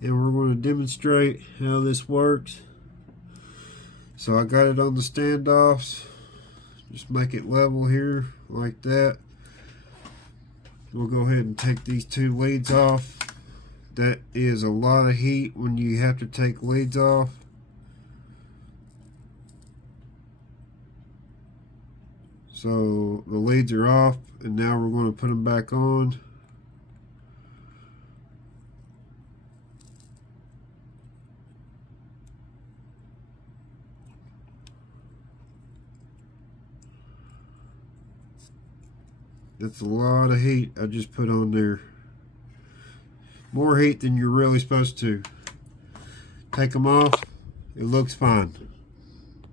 and we're going to demonstrate how this works. So I got it on the standoffs. Just make it level here like that. We'll go ahead and take these two leads off. That is a lot of heat when you have to take leads off. So the leads are off, and now we're going to put them back on. That's a lot of heat I just put on there. More heat than you're really supposed to. Take them off. It looks fine.